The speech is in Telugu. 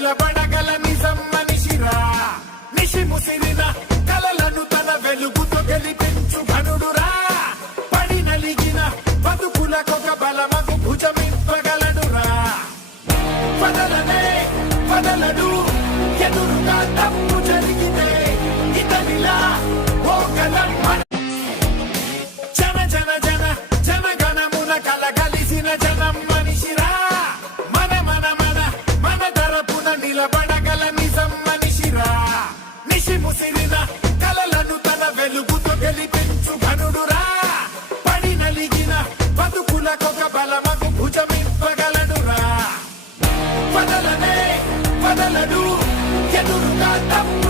నిలబడగల నిజం మనిషిరా. నిషి ముసిరిన కలలను తన వెలుగుతో గెలిపించు ఘనుడురా. పడి నలిగిన బతుకులకొక బలమగు భుజమింపగలడురా. వదలడు ఎదురుగా తప్పు జరిగితే ఇతనిలా ఓగలం జనగణమున కలగలిసిన జనం మనిషిరా. మన తరపున నిలబడగల నిజం మనిషిరా. నిషి ముసిరిన కలలను తన వెలుగుతో గెలిపించు ఘనుడురా. పడి నలిగిన బతుకులకొక బలమగు భుజమింపగలడురా. వదలడు ఎదురుగా తప్పు